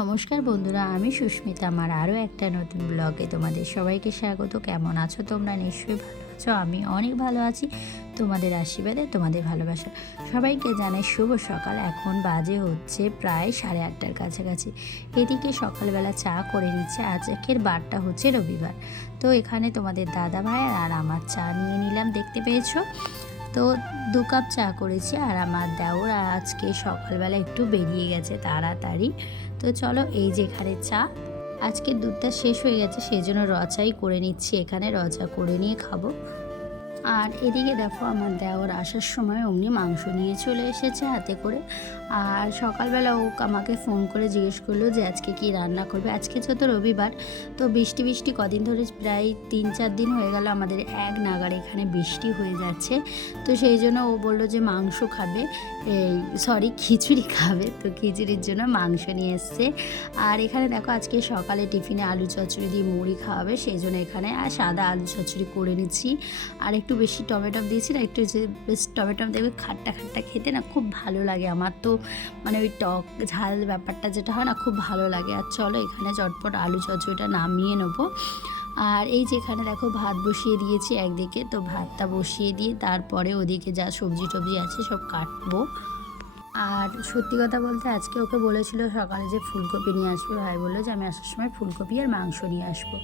নমস্কার বন্ধুরা, আমি সুস্মিতা। আমার আরও একটা নতুন ব্লগে তোমাদের সবাইকে স্বাগত। কেমন আছো তোমরা? নিশ্চয়ই ভালো আছো। আমি অনেক ভালো আছি, তোমাদের আশীর্বাদে, তোমাদের ভালোবাসা। সবাইকে জানাই শুভ সকাল। এখন বাজে হচ্ছে প্রায় 8:30টার কাছাকাছি। এদিকে সকালবেলা চা করে নিচ্ছে। আজকের বারটা হচ্ছে রবিবার। তো এখানে তোমাদের দাদা ভাই আর আমার চা নিয়ে নিলাম, দেখতে পেয়েছো। তো 2 কাপ চা করেছি। আর আমার দেওর আজকে সকালবেলা একটু বেরিয়ে গেছে তাড়াতাড়ি। তো চলো, এই যে এখানে চা, আজকে দুধটা শেষ হয়ে গেছে, সেই জন্য রচাই করে নিচ্ছি। এখানে রচা করে নিয়ে খাবো। আর এদিকে দেখো, আমার দেওর আসার সময় অমনি মাংস নিয়ে চলে এসেছে হাতে করে। আর সকালবেলা ও আমাকে ফোন করে জিজ্ঞেস করলো যে আজকে কি রান্না করবে। আজকে যেহেতু রবিবার, তো বৃষ্টি বৃষ্টি কদিন ধরে প্রায় 3-4 দিন হয়ে গেল আমাদের এক নাগাড়ে এখানে বৃষ্টি হয়ে যাচ্ছে। তো সেই জন্য ও বললো যে মাংস খাবে, খিচুড়ি খাবে। তো খিচুড়ির জন্য মাংস নিয়ে এসছে। আর এখানে দেখো, আজকে সকালে টিফিনে আলু চচ্চড়ি দিয়ে মুড়ি খাওয়াবে, সেই জন্য এখানে সাদা আলু চচ্চড়ি করে নিচ্ছি। আর একটু বেশি টমেটো দিয়েছি না, একটু যে বেশ টমেটো দেখবে খাট্টা খাট্টা খেতে না খুব ভালো লাগে। আমার তো মানে ওই টক ঝাল ব্যাপারটা যেটা হয় না, খুব ভালো লাগে। আর চলো, এখানে চটপট আলু চচ্চড়িটা নামিয়ে নেবো। আর এই যে এখানে দেখো, ভাত বসিয়ে দিয়েছি একদিকে। তো ভাতটা বসিয়ে দিয়ে তারপরে ওদিকে যা সবজি টবজি আছে সব কাটবো। আর সত্যি কথা বলতে, আজকে ওকে বলেছিল সকালে যে ফুলকপি নিয়ে আসবে। ভাই বললো যে আমি আসার সময় ফুলকপি আর মাংস নিয়ে আসবো।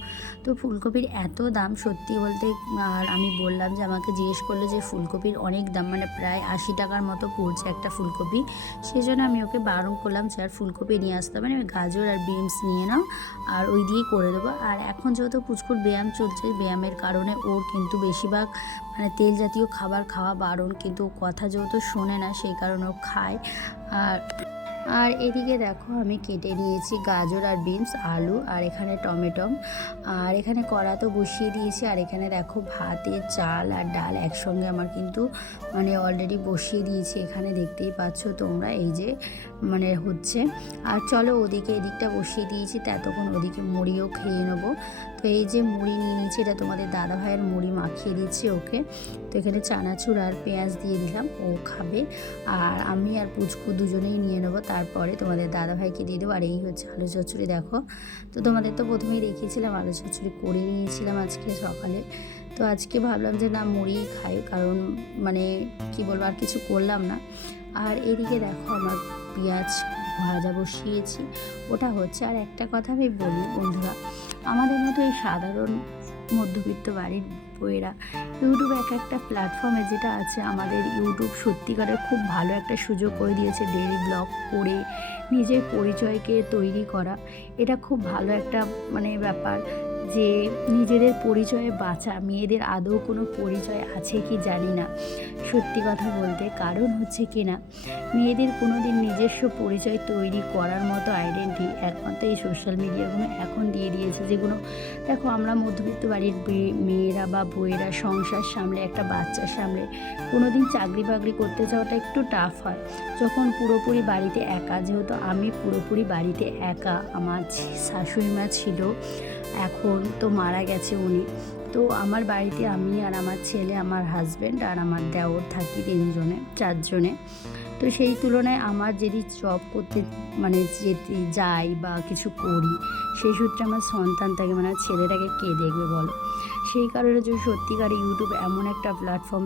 তো ফুলকপির এত দাম সত্যি বলতে। আর আমি বললাম যে, আমাকে জিজ্ঞেস করলো যে ফুলকপির অনেক দাম, মানে প্রায় 80 টাকার মতো পড়ছে একটা ফুলকপি। সেই জন্য আমি ওকে বারণ করলাম যে আর ফুলকপি নিয়ে আসতে হবে না, আমি গাজর আর বিনস নিয়ে নাও, আর ওই দিয়েই করে দেবো। আর এখন যেহেতু পুচকুর ব্যায়াম চলছে, ব্যায়ামের কারণে ওর কিন্তু বেশিরভাগ মানে তেল জাতীয় খাবার খাওয়া বারণ, কিন্তু কথা যেহেতু শোনে না, সেই কারণে ও খায়। আর আর এদিকে দেখো, আমি কেটে নিয়েছি গাজর আর বিনস, আলু, আর এখানে টমেটো। আর এখানে কড়া তো বসিয়ে দিয়েছি। আর এখানে দেখো, ভাতের চাল আর ডাল একসঙ্গে আমার কিন্তু মানে অলরেডি বসিয়ে দিয়েছি। এখানে দেখতেই পাচ্ছ তোমরা, এই যে মানে হচ্ছে। আর চলো, ওদিকে এদিকটা বসিয়ে দিয়েছি, তো এতক্ষণ ওদিকে মুড়িও খেয়ে নেবো। তো এই যে মুড়ি নিয়ে নিয়েছি, এটা তোমাদের দাদা ভাইয়ের মুড়ি মাখিয়ে দিচ্ছি ওকে। তো এখানে চানাচুর আর পেঁয়াজ দিয়ে দিলাম, ও খাবে। আর আমি আর পুচকু দুজনেই নিয়ে নেবো, তারপরে তোমাদের দাদাভাইকে দিয়ে দেবো। আর এই হচ্ছে আলু চচ্চড়ি। দেখো, তো তোমাদের তো প্রথমেই দেখিয়েছিলাম আলু চচ্চড়ি করে নিয়েছিলাম আজকে সকালে। তো আজকে ভাবলাম যে না, মুড়ি খাই, কারণ মানে কি বলবো, আর কিছু করলাম না। আর এদিকে দেখো, আমার পেঁয়াজ ভাজা বসিয়েছি, ওটা হচ্ছে। আর একটা কথা আমি বলি বন্ধুরা, আমাদের মতো এই সাধারণ মধ্যবিত্ত বাড়ির বইয়েরা ইউটিউবে একটা প্ল্যাটফর্মে যেটা আছে, আমাদের ইউটিউব সত্যিকারের খুব ভালো একটা সুযোগ করে দিয়েছে ডেইলি ব্লগ করে নিজের পরিচয়কে তৈরি করা। এটা খুব ভালো একটা মানে ব্যাপার, যে নিজেদের পরিচয়ে বাঁচা। মেয়েদের আদৌ কোনো পরিচয় আছে কি জানি না, সত্যি কথা বলতে। কারণ হচ্ছে কি না, মেয়েদের কোনো দিন নিজস্ব পরিচয় তৈরি করার মতো আইডেন্টি একমাত্র এই সোশ্যাল মিডিয়াগুলো এখন দিয়ে দিয়েছে। যেগুলো দেখো, আমরা মধ্যবিত্ত বাড়ির মেয়েরা বা বউয়েরা সংসার সামলে, একটা বাচ্চা সামলে কোনো দিন চাকরি বাকরি করতে যাওয়াটা একটু টাফ হয়। যখন পুরোপুরি বাড়িতে একা, যেহেতু আমি পুরোপুরি বাড়িতে একা, আমার শাশুড়ি মা ছিল, এখন তো মারা গেছে উনি। তো আমার বাড়িতে আমি আর আমার ছেলে, আমার হাজব্যান্ড আর আমার দেওর থাকি, 4জনে। তো সেই তুলনায় আমার যদি জব করতে মানে যেতে যাই বা কিছু করি, সেই সূত্রে আমার সন্তান থাকে, মানে ছেলেটাকে কে দেখবে বলো। সেই কারণে যে সত্যিকার ইউটিউব এমন একটা প্ল্যাটফর্ম,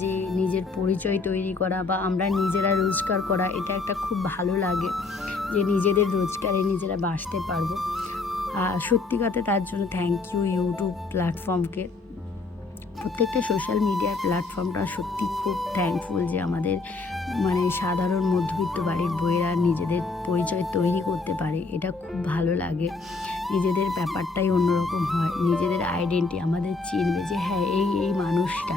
যে নিজের পরিচয় তৈরি করা বা আমরা নিজেরা রোজগার করা, এটা একটা খুব ভালো লাগে, যে নিজেদের রোজগারে নিজেরা বাঁচতে পারবো। আর সত্যি কথা, তার জন্য থ্যাংক ইউ ইউটিউব প্ল্যাটফর্মকে। প্রত্যেকটা সোশ্যাল মিডিয়ার প্ল্যাটফর্মটা সত্যি খুব থ্যাঙ্কফুল, যে আমাদের মানে সাধারণ মধ্যবিত্ত বাড়ির বইয়েরা নিজেদের পরিচয় তৈরি করতে পারে। এটা খুব ভালো লাগে, নিজেদের ব্যাপারটাই অন্যরকম হয়, নিজেদের আইডেন্টি আমাদের চিনবে যে হ্যাঁ, এই মানুষটা।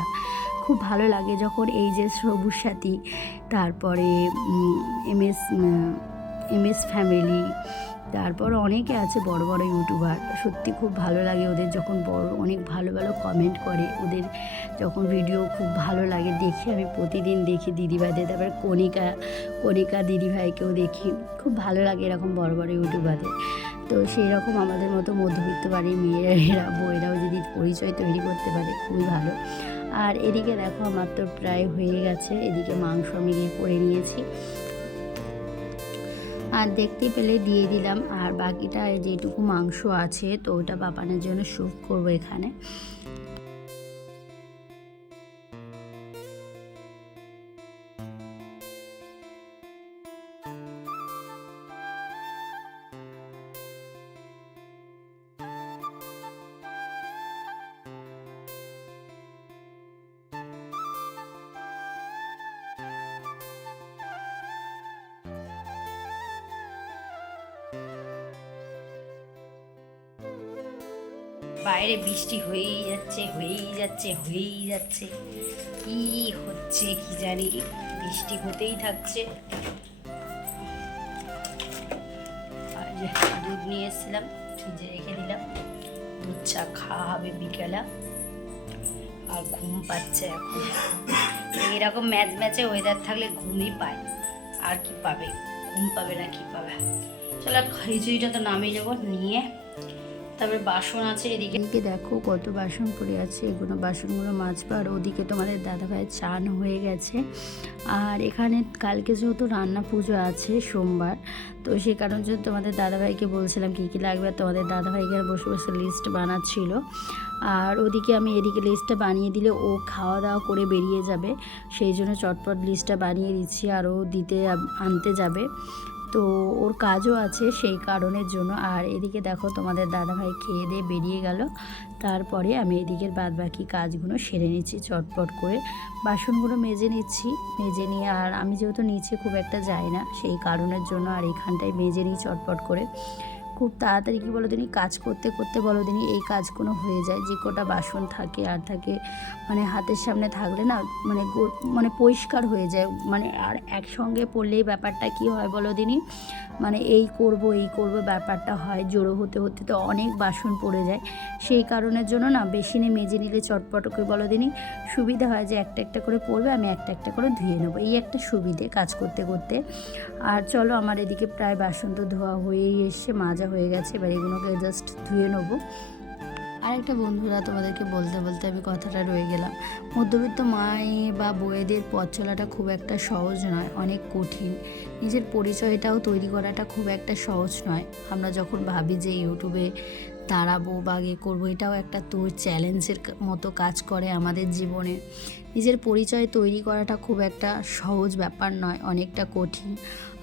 খুব ভালো লাগে যখন এই যে সবুজ সাথী, তারপরে এমএস ফ্যামিলি, তারপর অনেকে আছে বড় বড় ইউটিউবার। সত্যি খুব ভালো লাগে ওদের যখন অনেক ভালো ভালো কমেন্ট করে, ওদের যখন ভিডিও খুব ভালো লাগে দেখি। আমি প্রতিদিন দেখি দিদিভাইদের, তারপরে কণিকা দিদিভাইকেও দেখি। খুব ভালো লাগে এরকম বড় বড় ইউটিউবারদের। তো সেই রকম আমাদের মতো মধ্যবিত্ত বাড়ির মেয়েরা বউয়েরাও যদি পরিচয় তৈরি করতে পারে, খুবই ভালো। আর এদিকে দেখো, আমার তো প্রায় হয়ে গেছে। এদিকে মাংস আমি করে নিয়েছি। আর দেখতে পেলে দিয়ে দিলাম। আর বাকিটা যেটুকু মাংস আছে তো ওটা বাপানের জন্য স্যুপ করবো এখানে। বাইরে বৃষ্টি হয়েই যাচ্ছে কি হচ্ছে কি জানি, বৃষ্টি হতেই থাকছে। আর যে দুধ নিয়ে এসেছিলাম ফ্রিজে রেখে দিলাম, দুধ চা খাওয়া হবে বিকেলা। আর ঘুম পাচ্ছে এখন, এরকম ম্যাচে ওয়েদার থাকলে ঘুমই পায়, আর কি পাবে, ঘুম পাবে না কি পাবে। চলো খিচুড়িটা তো নামিয়ে নেবো, নিয়ে তারপরে বাসন আছে এদিকে দেখো কত বাসন পড়ে আছে, এগুলো বাসনগুলো মাজবো। আর ওদিকে তোমাদের দাদাভাইয়ের চান হয়ে গেছে। আর এখানে কালকে যেহেতু রান্না পুজো আছে সোমবার, তো সেই কারণে জন্য তোমাদের দাদাভাইকে বলছিলাম কী কী লাগবে, তোমাদের দাদাভাইকে বসে বসে লিস্ট বানাচ্ছিল। আর ওদিকে আমি এদিকে লিস্টটা বানিয়ে দিলে ও খাওয়া দাওয়া করে বেরিয়ে যাবে, সেই জন্য চটপট লিস্টটা বানিয়ে দিচ্ছি। আর ও আনতে যাবে, তো ওর কাজও আছে সেই কারণের জন্য। আর এদিকে দেখো তোমাদের দাদাভাই খেয়ে দিয়ে বেরিয়ে গেল, তারপরে আমি এদিকের বাদবাকি কাজগুলো সেরে নিচ্ছি চটপট করে, বাসনগুলো মেজে নিচ্ছি। মেজে নিয়ে আর আমি যেহেতু নিচে খুব একটা যাই না সেই কারণের জন্য আর এখানটায় মেজে নিই চটপট করে। খুব তাড়াতাড়ি কী বলো দিনি, কাজ করতে করতে বলো দিনি এই কাজগুলো হয়ে যায়। যে কটা বাসন থাকে আর থাকে মানে হাতের সামনে থাকলে না মানে পরিষ্কার হয়ে যায়, মানে আর একসঙ্গে পড়লেই ব্যাপারটা কি হয় বলো দিনি, মানে এই করব ব্যাপারটা হয়, জড়ো হতে হতে তো অনেক বাসন পড়ে যায়। সেই কারণের জন্য না বেসিনে মেজে নিলে চটপট করে বলো দিনি সুবিধা হয়, যে একটা একটা করে পড়বে, আমি একটা একটা করে ধুয়ে নেবো, এই একটা সুবিধে কাজ করতে করতে। আর চলো আমার এদিকে প্রায় বাসন তো ধোয়া হয়েই এসছে, মাজা হয়ে গেছে, এবার এগুলোকে জাস্ট ধুয়ে নেবো। আরেকটা বন্ধুরা তোমাদেরকে বলতে বলতে আমি কথাটা রয়ে গেলাম, মধ্যবিত্ত মায়ে বা বউয়েদের পথ চলাটা খুব একটা সহজ নয়, অনেক কঠিন। নিজের পরিচয়টাও তৈরি করাটা খুব একটা সহজ নয়। আমরা যখন ভাবি যে ইউটিউবে দাঁড়াবো বা করবো, এটাও একটা চ্যালেঞ্জের মতো কাজ করে আমাদের জীবনে। নিজের পরিচয় তৈরি করাটা খুব একটা সহজ ব্যাপার নয়, অনেকটা কঠিন।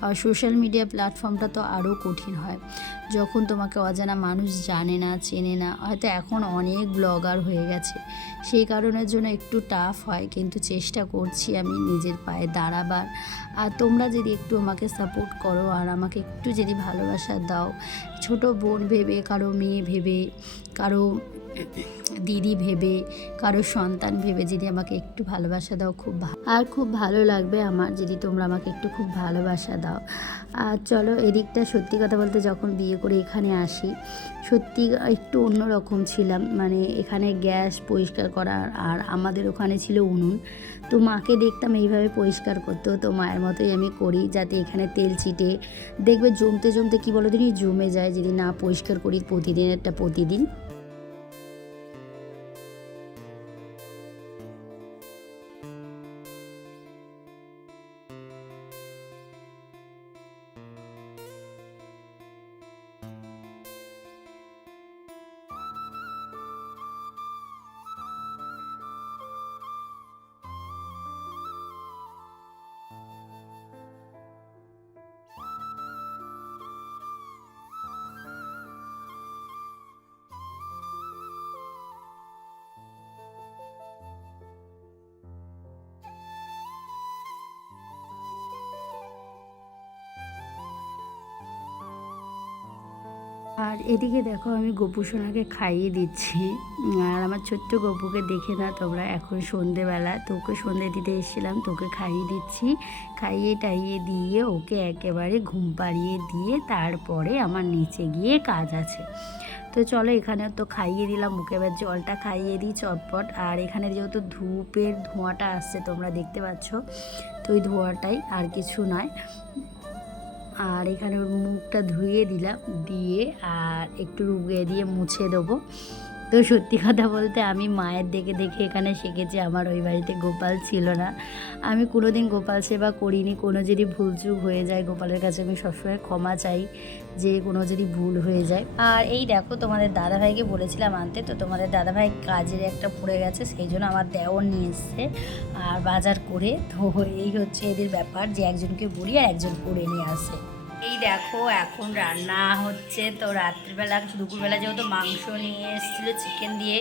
আর সোশ্যাল মিডিয়া প্ল্যাটফর্মটা তো আরও কঠিন হয়, যখন তোমাকে অজানা মানুষ জানে না, চেনে না। হয়তো এখন অনেক ব্লগার হয়ে গেছে, সেই কারণের জন্য একটু টাফ হয়, কিন্তু চেষ্টা করছি আমি নিজের পায়ে দাঁড়াবার। আর তোমরা যদি একটু আমাকে সাপোর্ট করো আর আমাকে একটু যদি ভালোবাসা দাও, ছোট বোন ভেবে, কারো মেয়ে ভেবে, কারো দিদি ভেবে, কারো সন্তান ভেবে যদি আমাকে একটু ভালোবাসা দাও খুব ভালো লাগবে আমার, যদি তোমরা আমাকে একটু খুব ভালোবাসা দাও। আর চলো এদিকটা সত্যি কথা বলতে যখন বিয়ে করে এখানে আসি সত্যি একটু অন্যরকম ছিলাম, মানে এখানে গ্যাস পরিষ্কার করা আর আমাদের ওখানে ছিল উনুন। তো মাকে দেখতাম এইভাবে পরিষ্কার করতে, তো মায়ের মতোই আমি করি, যাতে এখানে তেল চিটে দেখবে জমতে জমতে কী বলো দিনই জমে যায় যদি না পরিষ্কার করি প্রতিদিন। আর এদিকে দেখো আমি গপু সোনাকে খাইয়ে দিচ্ছি। আর আমার ছোট্ট গপুকে দেখে না তোমরা, এখন সন্ধেবেলা তোকে সন্ধে দিতে এসেছিলাম, তোকে খাইয়ে দিচ্ছি। খাইয়ে টাইয়ে দিয়ে ওকে একেবারে ঘুম পাড়িয়ে দিয়ে তারপরে আমার নিচে গিয়ে কাজ আছে। তো চলো এখানে তো খাইয়ে দিলাম, মুখে এবার জলটা খাইয়ে দিই চটপট। আর এখানে যেহেতু ধূপের ধোঁয়াটা আসছে তোমরা দেখতে পাচ্ছ, তো ওই ধোঁয়াটাই, আর কিছু নয়। আর এখানে ওর মুখটা ধুয়ে দিলাম, দিয়ে আর একটু রুগিয়ে দিয়ে মুছে দেবো। তো তো সত্যি কথা বলতে আমি মায়ের দেখে দেখে এখানে শিখেছি। আমার ওই বাড়িতে গোপাল ছিল না, আমি কোনো দিন গোপাল সেবা করিনি। কোনো যদি ভুলচুক হয়ে যায় গোপালের কাছে আমি সবসময় ক্ষমা চাই, যে কোনো যদি ভুল হয়ে যায়। আর এই দেখো তোমাদের দাদাভাইকে বলেছিলাম আনতে, তো তোমাদের দাদাভাই কাজের একটা পড়ে গেছে, সেই জন্য আমার দেওর নিয়ে এসছে আর বাজার করে। তো এই হচ্ছে এদের ব্যাপার, যে একজনকে বলি আর একজন করে নিয়ে আসে। এই দেখো এখন রান্না হচ্ছে। তো রাত্রিবেলা দুপুরবেলা যেহেতু মাংস নিয়ে এসেছিলো চিকেন দিয়ে,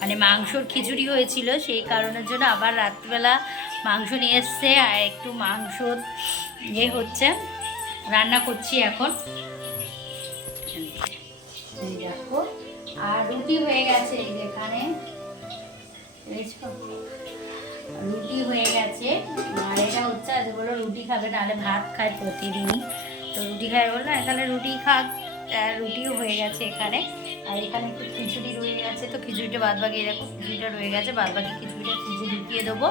মানে মাংসর খিচুড়ি হয়েছিল, সেই কারণের জন্য আবার রাত্রিবেলা মাংস নিয়ে এসছে আর একটু মাংস হচ্ছে, রান্না করছি এখন। এই দেখো আর রুটি হয়ে গেছে, এই যেখানে রুটি হয়ে গেছে। আর এটা হচ্ছে আজ বললো রুটি খাবে, নাহলে ভাত খায় প্রতিদিনই, তো রুটি খায় বললো তাহলে রুটি খাক। আর রুটিও হয়ে গেছে এখানে। আর এখানে একটু খিচুড়ি রয়ে গেছে, তো খিচুড়িটা বাদ বাকি এরকম খিচুড়িটা রয়ে গেছে, বাদ বাকি খিচুড়িটা ফ্রিজে ঢুকিয়ে দেবো।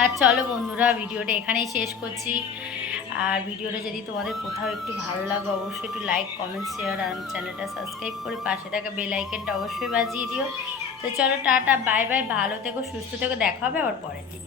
আর চলো বন্ধুরা, ভিডিওটা এখানেই শেষ করছি। আর ভিডিওটা যদি তোমাদের কোথাও একটু ভালো লাগে অবশ্যই একটু লাইক কমেন্ট শেয়ার আর চ্যানেলটা সাবস্ক্রাইব করে পাশে থাকা বেল আইকনটা অবশ্যই বাজিয়ে দিও। তো চলো টাটা বাই বাই, ভালো থেকো সুস্থ থেকো, দেখা হবে আবার পরের দিন।